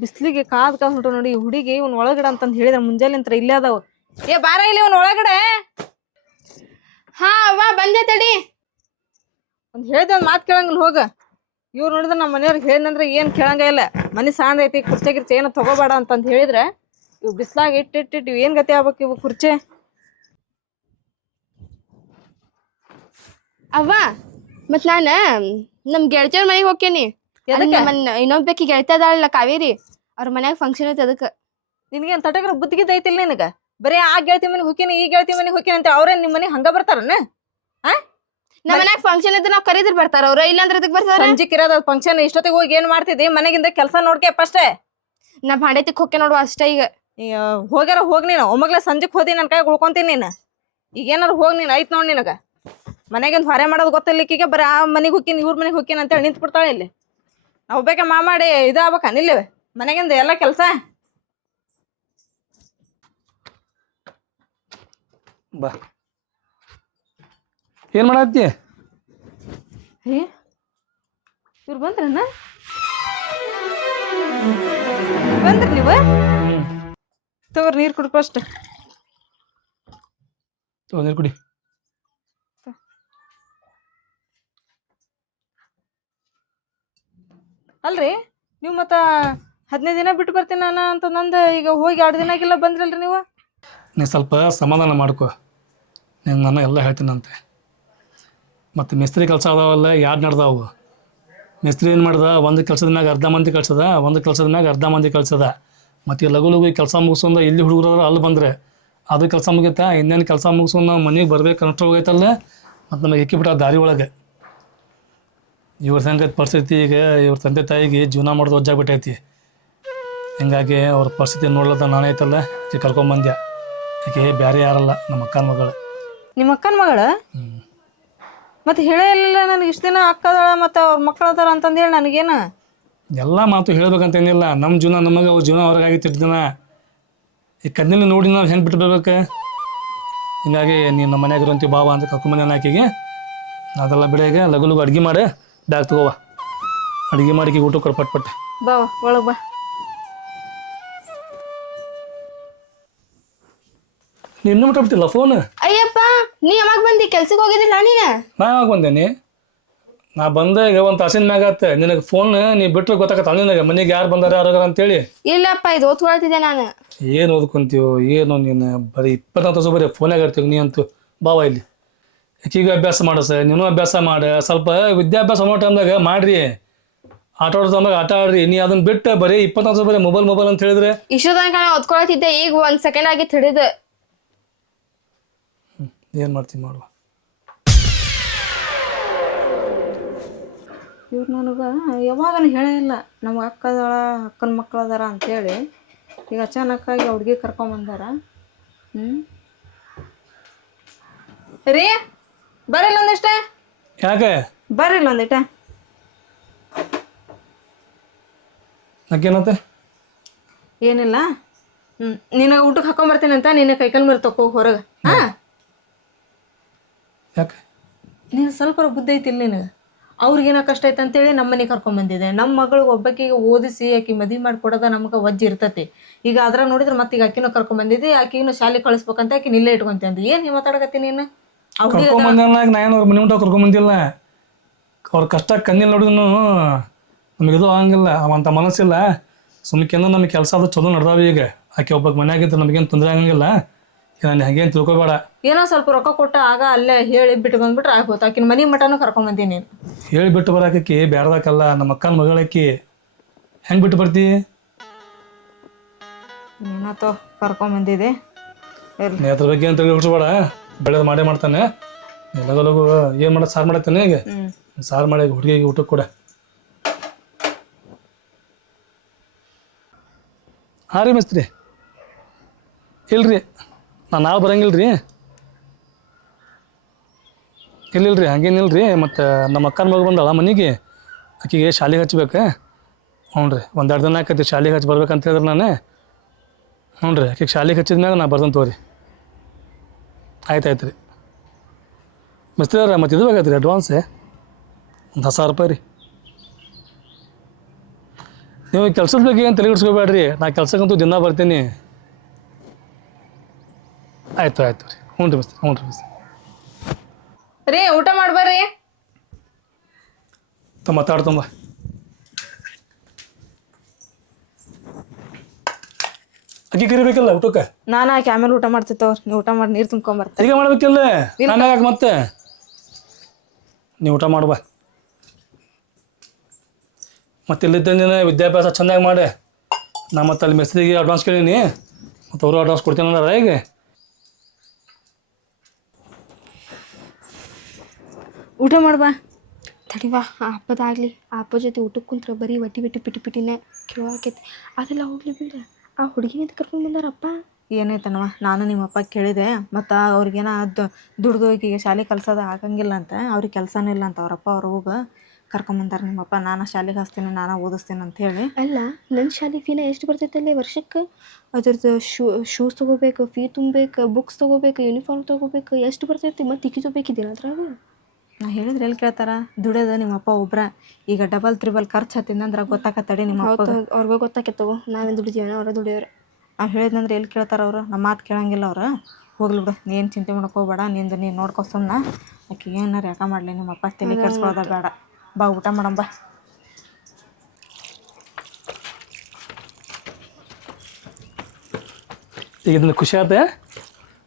ಬಿಸ್ಲಿಗೆ ಕಾದ್ ಹೊಂಟು ನೋಡಿ ಈ ಹುಡುಗಿ ಇವ್ನ ಒಳಗಡೆ ಅಂತಂದ್ ಹೇಳಿದ್ರ ಮುಂಜಾನೆಂತ್ರ ಇಲ್ಲೇ ಅದಾವ. ಏ ಬಾರ ಇಲ್ಲಿ ಇವ್ನ ಒಳಗಡೆ. ಹಾ ಅವ್ವ ಬಂದೆ ತಡಿ. ಒಂದ್ ಹೇಳ್ದೆ ಒಂದ್ ಮಾತ್ ಕೇಳಂಗಿಲ್ಲ ಹೋಗ. ಇವ್ರು ನೋಡಿದ್ರ ನಮ್ಮ ಮನೆಯವ್ರಿಗೆ ಹೇಳಿದಂದ್ರೆ ಏನ್ ಕೇಳಂಗ ಇಲ್ಲ. ಮನಿ ಸಾಂದ್ ಐತಿ ಕುರ್ಚೆ ಗಿರ್ಚೆ ಏನೋ ತಗೋಬೇಡ ಅಂತಂದ್ ಹೇಳಿದ್ರೆ ಇವ್ ಬಿಸ್ಲಾಗ ಇಟ್ಟಿಟ್ಟು ಇವ್ ಏನ್ ಗತಿ ಆಗ್ಬೇಕು ಇವು ಕುರ್ಚೆ. ಅವ್ವ ಮತ್ ನಾನ ನಮ್ ಗೆಳತಿಯವ್ರ ಮನೆಗೆ ಹೋಗ್ತೇನಿ. ಇನ್ನೊಬ್ಬಕಿ ಗೆಳತಿ ಅದಾಳಲ್ಲ ಕಾವೇರಿ, ಅವ್ರ ಮನ್ಯಾಗ ಫಂಕ್ಷನ್ ಐತಿ. ಅದಕ್ಕೆ ನಿನ್ಗೇನ್ ತಟಗ್ರ ಬುದ್ಧಿಗಿದ್ದ ಐತಿಲ್ಲ ನಿನಗ. ಬರೀ ಆ ಗೆಳತಿ ಮನೆಗೆ ಹೋಗ್ಯನಿ ಈ ಗೆಳತಿ ಮನೆಗೆ ಹೋಗ್ಯನಿ ಅಂತ ಅವ್ರೇನ್ ನಿಮ್ ಮನೆಗೆ ಹಂಗ ಬರ್ತಾರನ? ನಮ್ಮ ಮನ್ಯಾಗ ಫಂಕ್ಷನ್ ಇದ್ರೆ ನಾವ್ ಕರೀದ್ರ ಬರ್ತಾರ ಅವ್ರ, ಇಲ್ಲಾಂದ್ರೆ ಅದಕ್ಕೆ ಬರ್ತಾರ. ಸಂಜಿಕ್ ಇರೋದ ಫಂಕ್ಷನ್ ಇಷ್ಟೊತ್ತಿಗೆ ಹೋಗಿ ಏನ್ ಮಾಡ್ತಿದ್ದಿ? ಮನೆಗಿಂದ ಕೆಲಸ ನೋಡ್ಕೆ ಫಸ್ಟೇ. ನಾ ಭಾಂಡೆತಿಕ್ ಹೋಗ್ಕೆ ನೋಡುವ ಅಷ್ಟ. ಈಗ ಹೋಗ್ಯಾರ ಹೋಗ್ ನೀನು. ಒಮ್ಮಗ್ಲೆ ಸಂಜಿಕ್ ಹೋದಿ ನನ್ ಕೈ ಉಳ್ಕೊಂತೀನಿ ನೀನು. ಈಗ ಏನಾರು ಹೋಗ್ ನೀನ್ ಐತ್ ನೋಡ್ ನಿನಗ. ಮನೆಗಿಂದ ಹೊರೆ ಮಾಡೋದು ಗೊತ್ತಿಲ್ಲ ಈಕಿಗೆ. ಬರೀ ಆ ಮನೆಗೆ ಹೋಗ್ತೀನಿ ಇವ್ರ ಮನೆಗೆ ಹೋಗ್ತೀನಿ ಅಂತೇಳಿ ನಿಂತ್ ಬಿಡ್ತಾಳೆ ಇಲ್ಲಿ. ನಾವು ಬೇಕ ಮಾಡಿ ಇದಾಗ್ಬೇಕ ನಿಲ್ಲವೆ ಮನೆಗಿಂದ ಎಲ್ಲ ಕೆಲಸ. ಬಾ ಏನ್ ಮಾಡತ್ತಿ? ಇವ್ರು ಬಂದ್ರನ? ಬಂದ್ರಿ ನೀವು? ತಗೋರ್ ನೀರ್ ಕುಡ್ಕೊ ಅಷ್ಟ. ನೀರು ಕುಡಿ. ಅಲ್ರಿ ನೀವು ಮತ್ತ 15 ದಿನ ಬಿಟ್ಟು ಬರ್ತೀನಿ ನಾನು ಅಂತ ನಂದು ಈಗ ಹೋಗಿ 2 ದಿನ ಆಗಿಲ್ಲ ಬಂದ್ರಲ್ರಿ ನೀವು? ನೀ ಸ್ವಲ್ಪ ಸಮಾಧಾನ ಮಾಡ್ಕೊ. ನೀನು ನಾನು ಎಲ್ಲ ಹೇಳ್ತೀನಂತೆ. ಮತ್ತು ಮಿಸ್ತ್ರಿ ಕೆಲಸ ಅದಾವಲ್ಲ, ಯಾರು ನಡ್ದಾವು. ಮಿಸ್ತ್ರಿ ಏನು ಮಾಡ್ದ, ಒಂದು ಕೆಲಸದ ಮ್ಯಾಗ ಅರ್ಧ ಮಂದಿ ಕಳ್ಸದ, ಒಂದು ಕೆಲಸದ ಮ್ಯಾಗ ಅರ್ಧ ಮಂದಿ ಕಳ್ಸದ. ಮತ್ತು ಈ ಲಘು ಲಘು ಕೆಲಸ ಮುಗಿಸ್ಕೊಂಡು ಇಲ್ಲಿ ಹುಡುಗರು ಅಲ್ಲಿ ಬಂದರೆ ಅದು ಕೆಲಸ ಮುಗಿತಾ. ಇನ್ನೇನು ಕೆಲಸ ಮುಗಿಸ್ಕೊಂಡು ನಾವು ಮನೆಗೆ ಬರ್ಬೇಕು ಕನ್ಸ್ಟ್ರ ಹೋಗೈತಲ್ಲ, ಮತ್ತು ನಮಗೆ ಇಕ್ಕಿಬಿಟ್ಟ ದಾರಿ ಒಳಗೆ. ಇವ್ರ ಸಂಗತಿ ಪರಿಸ್ಥಿತಿ ಈಗ ಇವ್ರ ತಂದೆ ತಾಯಿಗೆ ಜೀವನ ಮಾಡೋದು ಒಜ್ಜಾಗ್ಬಿಟ್ಟೈತಿ. ಹಿಂಗಾಗಿ ಅವ್ರ ಪರಿಸ್ಥಿತಿ ನೋಡ್ಲತ್ತ ನಾನೈತಲ್ಲ ಈಗ ಕರ್ಕೊಂಬಂದ್ಯ. ಈಕೆ ಬೇರೆ ಯಾರಲ್ಲ, ನಮ್ಮ ಅಕ್ಕನ ಮಗಳು. ನಿಮ್ಮ ಅಕ್ಕನ ಮಗಳ? ಮತ್ತೆ ಹೇಳಲಿಲ್ಲ ನನಗೆ ಇಷ್ಟು ದಿನ ಅಕ್ಕದಾಳ ಮತ್ತು ಅವ್ರ ಮಕ್ಕಳು ಅದಾರ ಅಂತಂದೇಳಿ ನನಗೇನು? ಎಲ್ಲ ಮಾತು ಹೇಳ್ಬೇಕಂತೇನಿಲ್ಲ. ನಮ್ಮ ಜೀವನ ನಮಗೆ, ಅವ್ರ ಜೀವನ ಅವ್ರಿಗಾಗಿತ್ತು ಇಷ್ಟು ದಿನ. ಈ ಕಣ್ಣಿನ ನೋಡಿ ನಾವು ಹೆಂಗೆ ಬಿಟ್ಟು ಬರ್ಬೇಕು? ಹಿಂಗಾಗಿ ನೀನು ನಮ್ಮ ಮನ್ಯಾಗ ಇರುವಂತೀವಿ ಬಾವ ಅಂತ ಕರ್ಕೊಂಬಂದ ಆಕೆಗೆ. ಅದೆಲ್ಲ ಬಿಡಾಗ ಲಗು ಲಗು ಅಡುಗೆ ಮಾಡಿ ಬ್ಯಾಗ್ ತಗೋವ. ಅಡುಗೆ ಮಾಡಿ ಊಟ ಕೊಡು ಪಟ್ಪಟ್ಟೆ. ಬಾ ಒಳಗೆ ಬಾ. ನೀನು ಇನ್ನೂ ಬಿಟ್ಟಿಲ್ಲ ಫೋನ್? ಅಯ್ಯಪ್ಪ ನೀ ಯಾವಾಗ ಬಂದಿ? ಕೆಲ್ಸಕ್ಕೆ ಹೋಗಿದ್ದಿಲ್ಲ ನೀನ? ನಾ ಯಾವಾಗ ಬಂದೇನಿ? ನಾ ಬಂದೆ ಈಗ ಒಂದು ತಾಸಿನ ಮ್ಯಾಗ ಆತ. ನಿನಗೆ ಫೋನ್ ನೀ ಬಿಟ್ಟರೆ ಗೊತ್ತಾಗತ್ತ ನಿನಗೆ ಮನೆಗೆ ಯಾರು ಬಂದಾರ ಯಾರಾಗಾರ ಅಂತೇಳಿ. ಇಲ್ಲಪ್ಪ ಇದು ಓದ್ಕೊಳ್ತಿದ್ದೆ ನಾನು. ಏನು ಓದ್ಕೊಂತೀವೋ ಏನು ನೀನು? ಬರೀ 24 ತಾಸು ಬರೀ ಫೋನಾಗ ಇರ್ತೀವಿ ನೀ ಅಂತೂ. ಬಾವ ಇಲ್ಲಿ ಈಕಿಗೂ ಅಭ್ಯಾಸ ಮಾಡಸ, ನೀನು ಅಭ್ಯಾಸ ಮಾಡ. ಸ್ವಲ್ಪ ವಿದ್ಯಾಭ್ಯಾಸ ಮಾಡೋ ಟೈಮ್ದಾಗ ಮಾಡ್ರಿ. ಆಟ ಆಡೋ ಟೈಮ್ದಾಗ ಆಟ ಆಡ್ರಿ. ನೀ ಅದನ್ನ ಬಿಟ್ಟು ಬರೀ 24 ತಾಸು ಬರೀ ಮೊಬೈಲ್ ಅಂತ ಹೇಳಿದ್ರೆ ಇಷ್ಟು ತನಕ ನಾನು ಓದ್ಕೊಳ್ತಿದ್ದೆ, ಈಗ 1 ಸೆಕೆಂಡ್ ಆಗಿ ಹಿಡಿದು. ಏನು ಮಾಡ್ತೀನಿ ಮಾಡುವ. ಇವ್ರು ನನಗೆ ಯಾವಾಗನ ಹೇಳೇ ಇಲ್ಲ ನಮ್ಗೆ ಅಕ್ಕದಾಳ ಅಕ್ಕನ ಮಕ್ಳು ಅದಾರ ಅಂತೇಳಿ. ಈಗ ಅಚಾನಕ್ಕಾಗಿ ಹುಡುಗಿ ಕರ್ಕೊಂಬಂದಾರ. ರೀ ಬರಿಲ್ಲ ಒಂದಿಷ್ಟ. ಯಾಕೆ ಬರಿಲ್ಲ ಒಂದಿಟ. ಯಾಕೇನತ್ತೆ? ಏನಿಲ್ಲ. ನಿನಗೆ ಊಟಕ್ಕೆ ಹಾಕೊಂಬರ್ತೀನಿ ಅಂತ ನಿನ್ನ ಕೈಕಲ್ ಮರಿ ತಕೋ ಹೊರಗೆ. ಹಾಂ ಯಾಕೆ? ನೀನು ಸ್ವಲ್ಪ ಬುದ್ಧಿ ಐತಿಲ್ಲ ನಿನಗೆ. ಅವ್ರಿಗೇನೋ ಕಷ್ಟ ಐತೆ ಅಂತೇಳಿ ನಮ್ಮ ಮನೆಗೆ ಕರ್ಕೊಂಬಂದಿದೆ. ನಮ್ಮ ಮಗಳು ಒಬ್ಬಾಕಿಗೆ ಓದಿಸಿ ಆಕಿ ಮದುವೆ ಮಾಡಿಕೊಡೋದ ನಮ್ಗೆ ವಜ್ಜಿ ಇರ್ತತಿ. ಈಗ ಅದ್ರ ನೋಡಿದ್ರೆ ಮತ್ತೆ ಈಗ ಆಕಿನೂ ಕರ್ಕೊಂಬಂದಿದ್ದೆ. ಆಕಿನೂ ಶಾಲೆ ಕಳಿಸ್ಬೇಕಂತ ಆಕಿ ಇಲ್ಲೇ ಇಟ್ಕೊಂತ. ಏನು ಮಾತಾಡಕತ್ತಿ ನೀನು? ಕರ್ಕೊಂಬಂದಿಲ್ಲ. ನಾ ಏನು ಅವ್ರ ಮನೆ ಊಟ ಕರ್ಕೊಂಬಂದಿಲ್ಲ. ಅವ್ರ ಕಷ್ಟ ಕಣ್ಣಿಲ್ಲ ನೋಡಿದ್ರು ನಮಗಿದು ಆಗಂಗಿಲ್ಲ. ಅವಂತ ಮನಸ್ಸಿಲ್ಲ. ಸುಮ್ಕೆಂದು ನಮಗೆ ಕೆಲಸ ಅದು ಚಲೋ ನಡೆದಾವ. ಈಗ ಆಕೆ ಒಬ್ಬ ಮನ್ಯಾಗಿದ್ದು ನಮಗೇನು ತೊಂದರೆ ಆಗಂಗಿಲ್ಲ. ನಾನು ಹಾಗೇನು ತಿಳ್ಕೊಬೇಡ. ಏನೋ ಸ್ವಲ್ಪ ರೊಕ್ಕ ಕೊಟ್ಟ ಆಗ ಅಲ್ಲೇ ಹೇಳಿ ಬಿಟ್ಟು ಬಂದ್ಬಿಟ್ರೆ ಆಗೋತು. ಆಕಿನ ಮನೆ ಮಟನೂ ಕರ್ಕೊಂಬಂತೀನಿ ನೀನು. ಹೇಳಿ ಬಿಟ್ಟು ಬರಾಕಿ ಬ್ಯಾಡ್ದಾಕಲ್ಲ. ನಮ್ಮ ಅಕ್ಕನ ಮಗಳಕ್ಕಿ ಹೆಂಗೆ ಬಿಟ್ಟು ಬರ್ತಿ? ಏನೋ ಕರ್ಕೊಂಬಂದಿದೆ. ನೀ ಅದ್ರ ಬಗ್ಗೆ ಅಂತ ತಿಳಿಸ್ಬೇಡ. ಬೆಳೆದು ಮಾಡೇ ಮಾಡ್ತಾನೆ. ಲಗು ಲಗು ಏನು ಮಾಡೋದು? ಸಾರು ಮಾಡತ್ತಾನೆ. ಈಗ ಸಾರು ಮಾಡಿ ಹುಡುಗಿಗೆ ಊಟಕ್ಕೆ ಕೂಡ. ಹಾಂ ರೀ ಮಿಸ್ತ್ರಿ. ಇಲ್ರಿ ನಾವು ಬರಂಗಿಲ್ಲ ರೀ. ಇಲ್ಲಿಲ್ರಿ ಹಂಗೇನಿಲ್ರಿ. ಮತ್ತು ನಮ್ಮ ಅಕ್ಕನ ಮಗ ಬಂದಾಳ ಮನೆಗೆ. ಆಕೆಗೆ ಶಾಲೆಗೆ ಹಚ್ಬೇಕು. ಹ್ಞೂ ರೀ 1-2 ದಿನ ಆಕೈತಿ ಶಾಲೆಗೆ ಹಚ್ಚಿ ಬರ್ಬೇಕಂತ ಹೇಳಿದ್ರೆ ನಾನು. ಹ್ಞೂ ರೀ ಆಕೆಗೆ ಶಾಲೆಗೆ ಹಚ್ಚಿದ್ಮ್ಯಾಗ ನಾ ಬರ್ದಂತ ತಗೋರಿ. ಆಯ್ತು ರೀ ಮಿಸ್ತ್ರಿ ಅವ್ರ. ಮತ್ತು ಇದು ಬೇಕಾಯ್ತು ರೀ ಅಡ್ವಾನ್ಸೇ ಒಂದು 10,000 ರೂಪಾಯಿ ರೀ. ನೀವು ಕೆಲ್ಸದ ಬಗ್ಗೆ ಏನು ತಲೆಗಿಡ್ಸ್ಕೊಬೇಡ್ರಿ, ನಾ ಕೆಲ್ಸಕ್ಕಂತೂ ದಿನ ಬರ್ತೀನಿ. ಆಯ್ತು ಆಯ್ತು ರೀ. ಹ್ಞೂ ರೀ ಮಿಸ್ತ್ರಿ, ಹ್ಞೂ ರೀ ಮಿಸ್ತ್ರಿ. ರೀ ಊಟ ಮಾಡ್ಬರ್ರಿ. ಮಾತಾಡ್ತಂಬ. ಅಕ್ಕಿ ಕರಿಬೇಕಲ್ಲ ಊಟಕ್ಕೆ. ನಾನು ಆಕೆ ಆಮೇಲೆ ಊಟ ಮಾಡ್ತಿತ್ತವ್ರಿ, ನೀವು ಊಟ ಮಾಡಿ ನೀರು ತುಂಬ್ಕೊಂಬರ್ತೀನಿ. ಈಗ ಮಾಡ್ಬೇಕಿಲ್ಲ, ನಾನು ಯಾಕೆ ಮತ್ತೆ ನೀವು ಊಟ ಮಾಡುವ. ಮತ್ತೆ ಇಲ್ಲಿದ್ದ ವಿದ್ಯಾಭ್ಯಾಸ ಚೆನ್ನಾಗಿ ಮಾಡಿ. ನಾ ಮತ್ತೆ ಅಲ್ಲಿ ಮೆಸ್ರಿಗೆ ಅಡ್ವಾನ್ಸ್ ಕೇಳೀನಿ, ಮತ್ತು ಅವರು ಅಡ್ವಾನ್ಸ್ ಕೊಡ್ತೀನಿ ಅನ್ನಾರ. ಈಗ ಊಟ ಮಾಡ್ಬಾ. ತಡಿವಾ, ಆ ಹಬ್ಬದಾಗಲಿ ಆ ಹಬ್ಬ ಜೊತೆ ಊಟಕ್ಕೆ ಕುಂತ್ರ ಬರೀ ಒಟ್ಟಿ ಬಿಟ್ಟು ಪಿಟಿನೇ ಕೇಳಾಕೈತಿ. ಅದೆಲ್ಲ ಹೋಗ್ಲಿ ಬಿಡ್ರಿ, ಆ ಹುಡುಗಿನ ಕರ್ಕೊಂಡು ಬಂದಾರಪ್ಪ. ಏನೈತನವ, ನಾನು ನಿಮ್ಮಪ್ಪ ಕೇಳಿದೆ. ಮತ್ತು ಅವ್ರಿಗೇನ ದುಡ್ದು ಈಗೀಗ ಶಾಲೆ ಕಲ್ಸೋದು ಆಗಂಗಿಲ್ಲ ಅಂತ, ಅವ್ರಿಗೆ ಕೆಲಸನೂ ಇಲ್ಲ ಅಂತ. ಅವರಪ್ಪ ಅವ್ರು ಹೋಗ ಕರ್ಕೊಂಬಂದಾರ ನಿಮ್ಮಪ್ಪ. ನಾನು ಶಾಲೆಗೆ ಹಚ್ತೀನಿ, ನಾನು ಓದಿಸ್ತೀನಿ ಅಂತ ಹೇಳಿ. ಅಲ್ಲ, ನನ್ನ ಶಾಲೆ ಫೀನ ಎಷ್ಟು ಬರ್ತೈತಲ್ಲೇ ವರ್ಷಕ್ಕೆ? ಅದ್ರದ್ದು ಶೂಸ್ ತೊಗೋಬೇಕು, ಫೀ ತುಂಬಬೇಕು, ಬುಕ್ಸ್ ತೊಗೋಬೇಕು, ಯೂನಿಫಾರ್ಮ್ ತೊಗೋಬೇಕು, ಎಷ್ಟು ಬರ್ತೈತಿ? ಮತ್ತು ಇಕ್ಕಿ ತೊಗೋಬೇಕಿದ್ದೀನ ಅದ್ರಾಗ. ನಾ ಹೇಳಿದ್ರೆ ಎಲ್ಲಿ ಕೇಳ್ತಾರ? ದುಡಿಯೋದು ನಿಮ್ಮಪ್ಪ ಒಬ್ರ. ಈಗ ಡಬಲ್ ತ್ರಿಬಲ್ ಖರ್ಚು ಹತ್ತಿಂದಂದ್ರೆ ಗೊತ್ತಾಕತ್ತಡಿ ನಿಮ್ಮಪ್ಪ. ಅವ್ರಿಗೂ ಗೊತ್ತಾಕತ್ತವು, ನಾವೇನು ದುಡಿದೀವನ ಅವ್ರ ದುಡಿಯೋರು. ನಾವು ಹೇಳಿದ್ನಂದ್ರೆ ಎಲ್ಲಿ ಕೇಳ್ತಾರ ಅವರು? ನಮ್ಮ ಮಾತು ಕೇಳಂಗಿಲ್ಲ ಅವ್ರು. ಹೋಗ್ಲಿ ಬಿಡು, ನೀನು ಚಿಂತೆ ಮಾಡಕ್ಕೆ ಹೋಗ್ಬೇಡ. ನೀನು ನೋಡ್ಕೊ ಸುಮ್ಮನೆ. ಆಕೆ ಏನಾರು ಯಾಕೆ ಮಾಡಲಿ, ನಿಮ್ಮಪ್ಪ ತಲೆ ಕೆಡ್ಸ್ಕೊಳ್ಳೋದ ಬೇಡ. ಬಾ ಊಟ ಮಾಡಂಬ. ಈಗ ಇದನ್ನ ಖುಷಿ ಆಯ್ತೆ.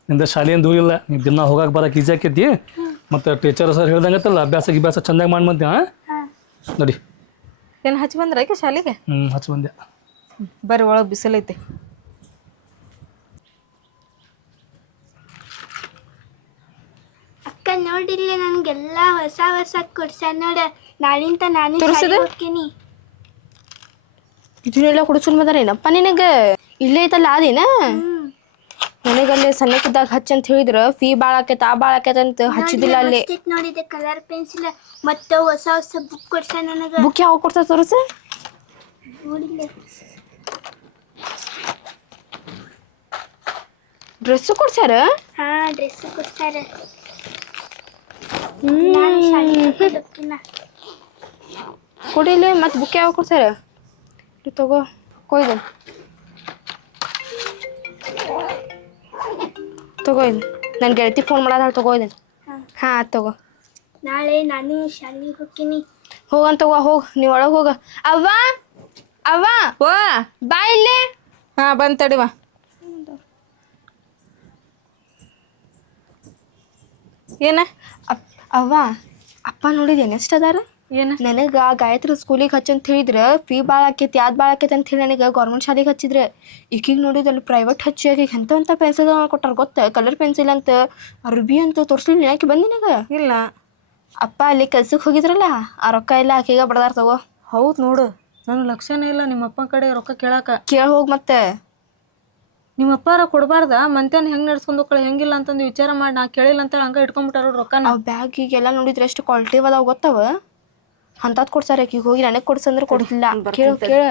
ನಿಂದ ಶಾಲೆಯನ್ನು ದೂರ ಇಲ್ಲ, ನೀವು ದಿನ ಹೋಗಕ್ಕೆ ಬರೋಕೆ ಈಜಿ ಆಕೈತಿ. ಮತ್ತು ಟೀಚರ್ ಸರ್ ಹೇಳ್ದಂಗತ್ತಲ್ಲ, ಅಭ್ಯಾಸ ಚೆಂದಾಗಿ ಮಾಡ್ಬಂತ. ನೋಡಿ ಏನು ಹಚ್ಚಿ ಬಂದ್ರೆ ಆಕೆ ಶಾಲೆಗೆ? ಹಚ್ಚಿ ಬಂದೆ. ಬರ್ರಿ, ಒಳಗೆ ಬಿಸಿಲೈತಿ. ಅಕ್ಕ ನೋಡಿಲ್ಲ, ನನಗೆಲ್ಲ ಹೊಸ ಕೊಡ್ಸ್ಯಾರ ನೋಡ. ನಾಳಿಂದ ನಾನು ತೋರಿಸಿದೆ? ಹೋಗ್ತೀನಿ. ಇದನ್ನೆಲ್ಲ ಕುಡಿಸಲ್ ಮದಾರ ಏನಪ್ಪ ನಿನಗೆ? ಇಲ್ಲೇ ಐತಲ್ಲ ಅದೇನ? ನನಗಲ್ಲಿ ಸಣ್ಣಕ್ಕಿದ್ದಾಗ ಹಚ್ಚ ಅಂತ ಹೇಳಿದ್ರ ಫೀ ಭಾಳ ಆಕೈತೆ, ಆ ಭಾಳ ಆಕೈತೆ ಅಂತ ಹಚ್ಚಿದಿಲ್ಲ. ಅಲ್ಲಿ ನೋಡಿದೆ ಕಲರ್ ಪೆನ್ಸಿಲ್ ಮತ್ತೆ ಹೊಸ ಬುಕ್ ಕೊಡ್ಸ್ಯಾರ ನನಗೆ. ಬುಕ್ ಯಾವ ಕೊಡ್ತಾರ ತೋರಿಸ? ನೋಡಿಲ್ಲ. ಡ್ರೆಸ್ಸು ಕೊಡ್ಸ್ಯಾರ? ಹಾ, ಡ್ರೆಸ್ ಕೊಡ್ಸ್ಯಾರ. ನಾನು ಶಾಲೆಗೆ ಕರ್ಕೊಂಡ್ ಹೋಗ್ತೀನ. ಕೊಡಿಲ್ಲ. ಮತ್ತೆ ಬುಕ್ ಯಾವ ಕೊಡ್ಸ್ಯಾರ? ಇದು ತಗೋ, ಕೊಯ್ದು ತಗೋ. ಇದು ನನ್ನ ಗೆಳತಿ ಫೋನ್ ಮಾಡೋದು, ತಗೋ ಇದನ್ನು. ಹಾಂ ತಗೋ. ನಾಳೆ ನಾನು ಶಾಲೆಗೆ ಹೋಗ್ತೀನಿ. ಹೋಗಂತ ತಗೋ, ಹೋಗಿ ನೀವು ಒಳಗೆ ಹೋಗ. ಅವ್ವ ಅವ್ವ ವಾ ಬಾ ಇಲ್ಲೇ. ಹಾಂ ಬಂದು ತಡಿವಾ. ಏನ ಅವ್ವ ಅಪ್ಪ ನೋಡಿದೇನೆ ಎಷ್ಟು ಅದಾರ? ಏನು? ನನಗೆ ಗಾಯತ್ರಿ ಸ್ಕೂಲಿಗೆ ಹಚ್ಚಂತ ಹೇಳಿದ್ರೆ ಫೀ ಭಾಳ ಆಕೈತಿ, ಯಾವ್ದು ಭಾಳ ಆಕೈತಿ ಅಂತ ಹೇಳಿ ನನಗೆ ಗೌರ್ಮೆಂಟ್ ಶಾಲೆಗೆ ಹಚ್ಚಿದ್ರೆ. ಈಗೀಗ ನೋಡಿದಲ್ಲಿ ಪ್ರೈವೇಟ್ ಹಚ್ಚಿ ಆಕಿಗೆ ಎಂಥ ಪೆನ್ಸಿಲ್ ಕೊಟ್ಟಾರ ಗೊತ್ತಾ? ಕಲರ್ ಪೆನ್ಸಿಲ್ ಅಂತ, ಅರ್ಬಿ ಅಂತ ತೋರಿಸ್ಲಿಲ್ಲ. ಯಾಕೆ ಬಂದಿನಾಗ? ಇಲ್ಲ. ಅಪ್ಪ ಅಲ್ಲಿ ಕೆಲ್ಸಕ್ಕೆ ಹೋಗಿದ್ರಲ್ಲ, ಆ ರೊಕ್ಕ ಎಲ್ಲ ಆಕಿಗೆ ಬಡ್ದಾರ. ತಗೋ. ಹೌದು ನೋಡು, ನನಗೆ ಲಕ್ಷನೇ ಇಲ್ಲ ನಿಮ್ಮಪ್ಪ ಕಡೆ ರೊಕ್ಕ ಕೇಳಾಕ. ಕೇಳಿ ಹೋಗಿ ಮತ್ತೆ. ನಿಮ್ಮಪ್ಪಾರ ಕೊಡಬಾರ್ದ? ಮಂತ್ಯಾನ ಹೆಂಗೆ ನಡ್ಸ್ಕೊಂಡು ಹೋಗ್ಕೊಳ್ಳಿ, ಹೆಂಗಿಲ್ಲ ಅಂತಂದು ವಿಚಾರ ಮಾಡಿ ನಾ ಕೇಳಿಲ್ಲ ಅಂತೇಳಿ ಹಂಗೆ ಇಟ್ಕೊಂಡ್ಬಿಟ್ಟಾರ ರೊಕ್ಕನ. ಆ ಬ್ಯಾಗಿಗೆಲ್ಲ ನೋಡಿದ್ರೆ ಎಷ್ಟು ಕ್ವಾಲಿಟಿ ಅದಾವ ಗೊತ್ತವ? ಅಂಥದ್ದು ಕೊಡ್ಸಾರ. ಆಕಿಗೆ ಹೋಗಿ ನನಗೆ ಕೊಡ್ಸಂದ್ರೆ ಕೊಡ್ತಿಲ್ಲ. ಕೇಳು ಕೇಳ.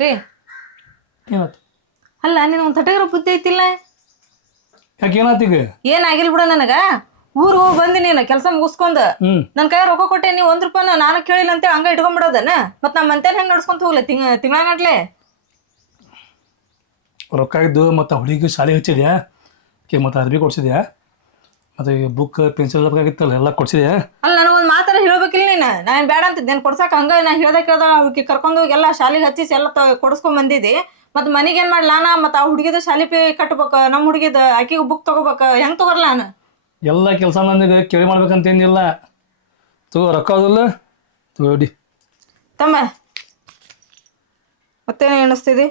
ರೀ ಏನಾಯ್ತು? ಅಲ್ಲ, ನಿನಗೆ ಒಂದು ತಟಗಿರೋ ಬುದ್ಧಿ ಐತಿಲ್ಲ? ಯಾಕೆ ಏನಾಯ್ತು ಈಗ? ಏನಾಗಿಲ್ಲ ಬಿಡ. ನನಗೆ ಊರಿಗೆ ಹೋಗಿ ಬಂದಿ ನೀನು ಕೆಲಸ ಮುಗಿಸ್ಕೊಂಡು ನನ್ನ ಕೈ ರೊಕ್ಕ ಕೊಟ್ಟೆ. ನೀವು ₹1 ನಾನು ಕೇಳಿಲ್ಲ ಅಂತೇಳಿ ಹಂಗೆ ಇಟ್ಕೊಂಡ್ಬಿಡೋದನ? ಮತ್ತು ನಮ್ಮ ಮಂತೇನು ಹೆಂಗೆ ನಡ್ಸ್ಕೊಂತ ಹೋಗ್ಲಿ ತಿಂಗಳಗಟ್ಲೆ? ರೊಕ್ಕ ಇದ್ದು ಮತ್ತು ಹುಡುಗಿ ಶಾಲೆ ಹಚ್ಚಿದ್ಯಾ, ಮತ್ತು ಅರ್ಬಿ ಕೊಡ್ಸಿದ್ಯಾ, ಮತ್ತು ಬುಕ್ ಪೆನ್ಸಿಲ್ ಬೇಕಾಗಿತ್ತಲ್ಲ ಎಲ್ಲ ಕೊಡ್ಸಿದ್ಯಾ? ಅಲ್ಲ, ನನಗೊಂದು ಮಾತಾರ ಹೇಳ್ಬೇಕಿಲ್ಲ ನೀನು. ನಾನು ಬೇಡ ಅಂತಿದ್ದೆ ನಾನು ಕೊಡ್ಸಕ್ಕೆ. ಹಂಗೆ ನಾನು ಕೇಳ್ದ ಅವ್ರಿಗೆ ಕರ್ಕೊಂಡು ಹೋಗಿ ಎಲ್ಲ ಶಾಲೆಗೆ ಹಚ್ಚಿಸಿ ಎಲ್ಲ ಕೊಡಿಸ್ಕೊಂಡ್ ಬಂದಿದ್ದಿ. ಮತ್ತು ಮನೆಗೆ ಏನು ಮಾಡ್ಲ ನಾನು? ಮತ್ತು ಆ ಹುಡುಗಿದ ಶಾಲೆ ಫೀ ಕಟ್ಬೇಕು, ನಮ್ಮ ಹುಡುಗಿದ ಆಕಿಗೆ ಬುಕ್ ತೊಗೋಬೇಕು. ಹೆಂಗೆ ತೊಗೊರ್ಲ ನಾನು? ಎಲ್ಲ ಕೆಲಸ ನನಗೆ ಕೇಳಿ ಮಾಡ್ಬೇಕಂತೇನಿಲ್ಲ. ತಗೋ, ರೊಕ್ಕ ಅದಲ್ಲ ತಗೋಡಿ. ತಮ್ಮ ಮತ್ತೇನು ಎಣಿಸ್ತಿದಿ?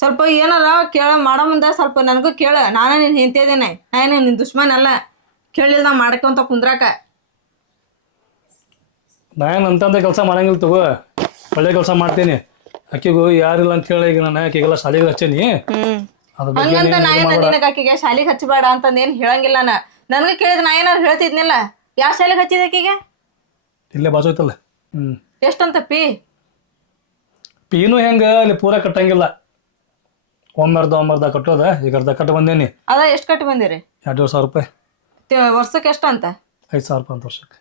ಸ್ವಲ್ಪ ಏನಾರ ಕೇಳ ಮಾಡೋ ಮುಂದೆ ಸ್ವಲ್ಪ ನನಗೂ ಕೇಳ. ನಾನೇ ನೀನು ಹಿಂತಿದ್ದೇನೆ, ನಾನೇನು ನಿನ್ನ ದುಶ್ಮನ್ ಅಲ್ಲ. ಕೇಳಿಲ್ಲ ಮಾಡ್ಕೊಂತ ಕುಂದ್ರಾಕ. ನಾನು ಅಂತಂದ ಕೆಲಸ ಮಾಡಂಗಿಲ್ಲ. ತಗೋ, ಒಳ್ಳೆ ಕೆಲಸ ಮಾಡ್ತೀನಿ. ಅಕ್ಕಿಗೂ ಯಾರಿಲ್ಲ ಅಂತ ಹೇಳಿ ಈಗ ನಾನು ಆಕೆಗೆಲ್ಲ ಶಾಲೆಗೆ ಹಚ್ಚೇನಿ. ಅದ್ರ ಬಗ್ಗೆ ಹಂಗಂತ ನಿನಗೆ ಆಕಿಗೆ ಶಾಲೆಗೆ ಹಚ್ಚಬೇಡ ಅಂತಂದು ಏನು ಹೇಳಂಗಿಲ್ಲ. ನನಗೆ ಕೇಳಿದ್ರೆ ನಾ ಏನಾರು ಹೇಳ್ತಿದ್ನಿಲ್ಲ. ಯಾವ ಶಾಲೆಗೆ ಹಚ್ಚಿದ ಆಕಿಗೆ? ಇಲ್ಲೇ ಬಾಜು ಐತಲ್ಲ. ಎಷ್ಟಂತ ಫೀ? ಪೀನು ಹೆಂಗೆ ಅಲ್ಲಿ ಪೂರ ಕಟ್ಟಂಗಿಲ್ಲ. ಒಮ್ಮರ್ಧ ಕಟ್ಟೋದ ಈಗ ಅರ್ಧ ಕಟ್ಟು ಬಂದೇನಿ. ಅದ ಎಷ್ಟು ಕಟ್ಟಿ ಬಂದಿರಿ? 2,000 ರೂಪಾಯಿ. ವರ್ಷಕ್ಕೆ ಎಷ್ಟು ಅಂತ? 5,000 ರೂಪಾಯಿ ಅಂತ ವರ್ಷಕ್ಕೆ.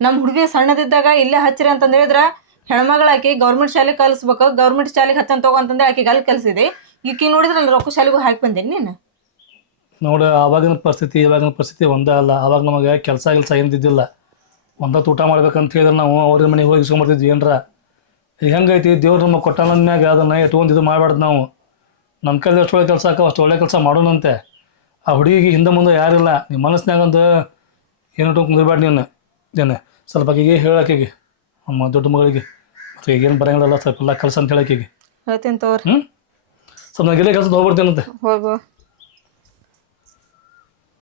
ನಮ್ಮ ಹುಡುಗಿ ಸಣ್ಣದಿದ್ದಾಗ ಇಲ್ಲೇ ಹಚ್ಚಿರಿ ಅಂತಂದು ಹೇಳಿದ್ರೆ ಹೆಣ್ಮಗಳಾಕಿ ಗೌರ್ಮೆಂಟ್ ಶಾಲೆ ಕಲಿಸ್ಬೇಕು, ಗೌರ್ಮೆಂಟ್ ಶಾಲೆಗೆ ಹಚ್ಚಂತ ಹೋಗು ಅಂತಂದ್ರೆ ಆಕಿಗೆ ಅಲ್ಲಿ ಕಲಿಸಿದೆ. ಈಕಿ ನೋಡಿದ್ರೆ ಅಲ್ಲಿ ರೊಕ್ಕ ಶಾಲೆಗೂ ಹಾಕಿ ಬಂದೀನಿ ನೀನು. ನೋಡು ಆವಾಗಿನ ಪರಿಸ್ಥಿತಿ ಇವಾಗಿನ ಪರಿಸ್ಥಿತಿ ಒಂದೇ ಅಲ್ಲ. ಆವಾಗ ನಮಗೆ ಕೆಲಸ ಏನಿದ್ದಿಲ್ಲ. ಒಂದೊತ್ತು ಊಟ ಮಾಡ್ಬೇಕಂತ ಹೇಳಿದ್ರೆ ನಾವು ಅವ್ರ ಮನೆಗೆ ಹೋಗಿ ಇಸ್ಕೊಂಬರ್ತಿದ್ವಿ ಏನರ. ಈಗ ಹೆಂಗೈತಿ ದೇವ್ರು ನಮಗೆ ಕೊಟ್ಟಾನ್ಯಾಗ ಅದನ್ನು ಎತ್ಕೊಂಡು ಇದು ಮಾಡಬಾರ್ದು ನಾವು. ನಮ್ಮ ಕೈಲಿ ಎಷ್ಟು ಒಳ್ಳೆ ಕೆಲಸ ಹಾಕೋ ಅಷ್ಟು ಒಳ್ಳೆ ಕೆಲಸ ಮಾಡೋಣಂತೆ. ಆ ಹುಡುಗಿಗೆ ಹಿಂದೆ ಮುಂದೆ ಯಾರಿಲ್ಲ. ನಿಮ್ಮ ಮನಸ್ಸಿನಾಗಂದು ಏನು ಕುಂದಿರ್ಬೇಡ ನೀನು ಸ್ವಲ್ಪ ಆಕೆಗೆ ಹೇಳಾಕೆಗೆ ನಮ್ಮ ದೊಡ್ಡ ಮಗಳಿಗೆ ಮತ್ತು ಈಗೇನು ಬರೋಂಗಿಲ್ಲ ಸ್ವಲ್ಪ ಎಲ್ಲ ಕೆಲಸ ಅಂತ ಹೇಳಾಕೆಗೆ ಹೇಳ್ತೀನಿ ತಗೋರಿ. ಸ್ವಲ್ಪ ನನಗೆಲ್ಲ ಕೆಲಸದ ಹೋಗ್ಬಿಡ್ತೇನಂತೆ. ಹೋಗು.